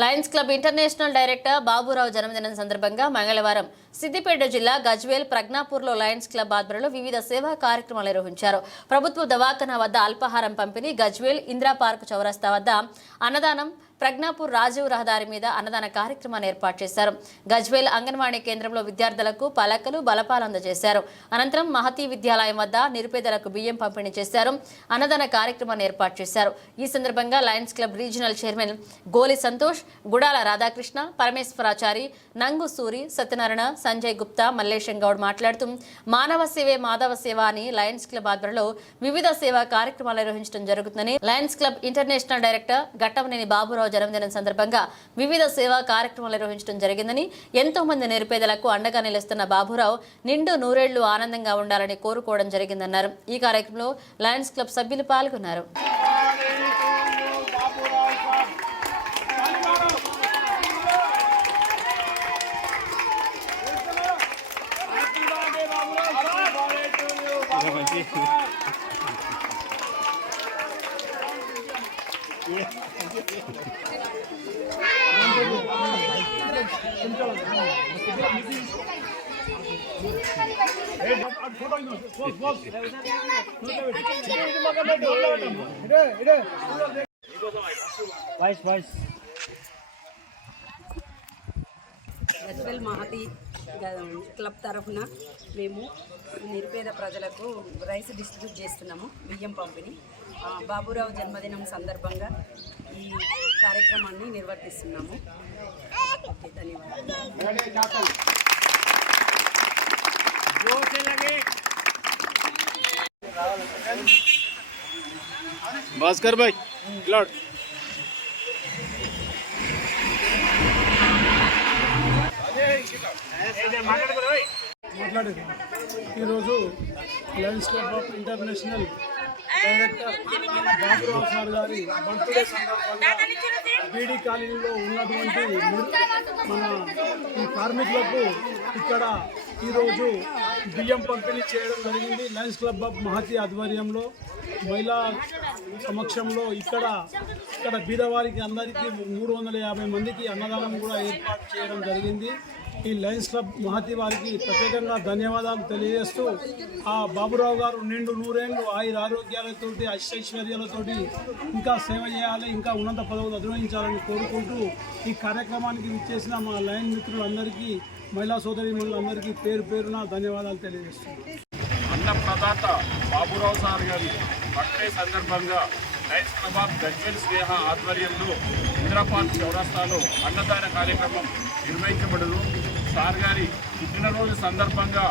Lions Club International director Baburao జన్మదినం సందర్భంగా మంగళవారం సిద్దిపేట జిల్లా గజ్వేల్ ప్రజ్ఞాపూర్లో లయన్స్ క్లబ్ ఆధ్వర్యంలో వివిధ సేవా కార్యక్రమాలు నిర్వహించారు. ప్రభుత్వ దవాఖానా వద్ద అల్పాహారం పంపిణీ గజ్వేల్ ఇందిరా పార్క్ చౌరస్తా వద్ద అన్నదానం ప్రజ్ఞాపూర్ రాజీవ్ రహదారి మీద అన్నదాన కార్యక్రమాన్ని ఏర్పాటు చేశారు. గజ్వేల్ అంగన్వాడీ కేంద్రంలో విద్యార్థులకు పలకలు బలపాలు అందజేశారు. అనంతరం మహతీ విద్యాలయం వద్ద నిరుపేదలకు బియ్యం పంపిణీ చేశారు. అన్నదాన కార్యక్రమాన్ని ఏర్పాటు చేశారు. ఈ సందర్భంగా లయన్స్ క్లబ్ రీజనల్ చైర్మన్ గోలి సంతోష్ గుడాల రాధాకృష్ణ పరమేశ్వరాచారి నంగు సూరి సత్యనారాయణ సంజయ్ గుప్తా మల్లేశం గౌడ్ మాట్లాడుతూ మానవ సేవే మాధవ సేవ అని లయన్స్ క్లబ్ ఆధ్వర్యంలో వివిధ సేవా కార్యక్రమాలు నిర్వహించడం జరుగుతుందని Lions Club International director Gattamaneni Baburao జన్మదినం సందర్భంగా వివిధ సేవా కార్యక్రమాలు నిర్వహించడం జరిగిందని ఎంతో మంది నిరుపేదలకు అండగా నిలుస్తున్న బాబురావు నిండు నూరేళ్ళు ఆనందంగా ఉండాలని కోరుకోవడం జరిగిందన్నారు. ఈ కార్యక్రమంలో లయన్స్ క్లబ్ సభ్యులు పాల్గొన్నారు. వాయిస్ వాయిస్ మహతి గ- క్లబ్ తరఫున మేము నిరుపేద ప్రజలకు రైస్ డిస్ట్రిబ్యూట్ చేస్తున్నాము బియ్యం పంపిణీ. బాబురావు జన్మదినం సందర్భంగా ఈ కార్యక్రమాన్ని నిర్వర్తిస్తున్నాము. భాస్కర్ భాయ్ లాడ్ మాట్లాడేది. ఈరోజు Lions Club of International director Baburao sir గారి బర్త్డే బీడీ కాలనీలో ఉన్నటువంటి మన ఈ కార్మికులకు ఇక్కడ ఈరోజు బియ్యం పంపిణీ చేయడం జరిగింది. లయన్స్ క్లబ్ ఆఫ్ మహతి ఆధ్వర్యంలో మహిళా సమక్షంలో ఇక్కడ ఇక్కడ బీదవారికి అందరికీ మూడు వందల యాభై మందికి అన్నదానం కూడా ఏర్పాటు చేయడం జరిగింది. ఈ లయన్స్ క్లబ్ మహతి వారికి ప్రత్యేకంగా ధన్యవాదాలు తెలియజేస్తూ ఆ బాబురావు గారు నిండు నూరేళ్ళు ఆయుర ఆరోగ్యాలతోటి ఐశ్వర్యాలతోటి ఇంకా సేవ చేయాలి ఇంకా ఉన్నత పదవులు అధిరోహించాలని కోరుకుంటూ ఈ కార్యక్రమానికి విచ్చేసిన మా లయన్ మిత్రులందరికీ మహిళా సోదరిమణులందరికీ పేరు పేరున ధన్యవాదాలు తెలియజేస్తున్నాను. అన్న ప్రదాత బాబురావు సార్ గారి బర్త్డే సందర్భంగా Lions club of Gajwel Sneha ఆధ్వర్యంలో హైదరాబాద్ చౌరస్తాలో అన్నదాన కార్యక్రమం నిర్వహించబడును. సార్ గారి పుట్టినరోజు సందర్భంగా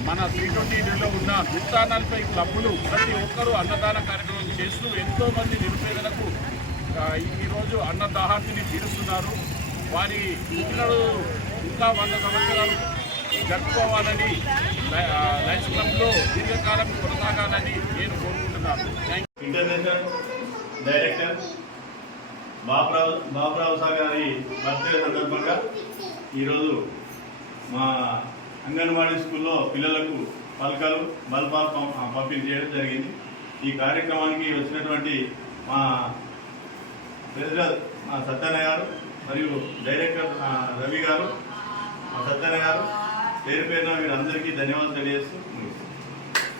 మన త్రీ ట్వంటీలో ఉన్న నూట నలభై క్లబ్బులు ప్రతి ఒక్కరూ అన్నదాన కార్యక్రమం చేస్తూ ఎంతో మంది నిరుపేదలకు ఈరోజు అన్నదాహార్తిని తీరుస్తున్నారు. వారి పుట్టినరోజు ఇంకా వంద సంవత్సరాలు జరుపుకోవాలని లై- క్లబ్లో దీర్ఘకాలం కొనసాగాలని నేను కోరుకుంటున్నాను thank International director Baburao Baburao sir గారి బర్త్డే సందర్భంగా ఈరోజు మా అంగన్వాడీ స్కూల్లో పిల్లలకు పలకలు బల్బాలు పంపిణీ చేయడం జరిగింది. ఈ కార్యక్రమానికి వచ్చినటువంటి మా ప్రెసిడెంట్ మా సత్యనారాయణ గారు మరియు డైరెక్టర్ రవి గారు మా సత్యనారాయణ గారు పేరు పేరున వీరందరికీ ధన్యవాదాలు తెలియజేస్తూ